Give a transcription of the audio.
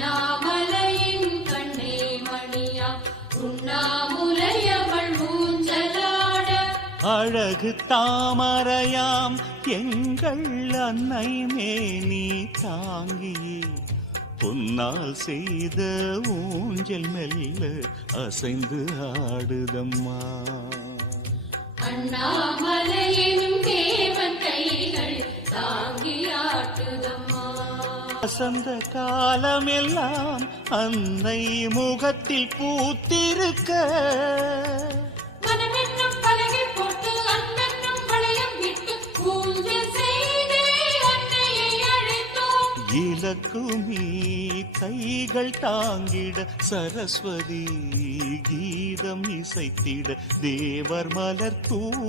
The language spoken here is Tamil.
அண்ணாமலையின் கண்ணே மணியா உண்ணாமுலையவள் ஊஞ்சலாட அழகு தாமரையாம் எங்கள் அன்னை மேனி தாங்கியே பொன்னால் செய்த ஊஞ்சல் மெல்ல அசைந்து ஆடுதம்மா. அண்ணாமலையின் தேவன் கைகள் தாங்கி ஆட்டுதம்மா. வசந்த காலமெல்லாம் அன்னை முகத்தில் பூத்திருக்க மனமென்னும் பலகை போட்டு அன்பென்னும் வளையம் விட்டு ஊஞ்சல் செய்தே அன்னையை அழைத்தோம். இலக்குமி கைகள் தாங்கிட சரஸ்வதி கீதம் இசைத்திட தேவர் மலர் தூ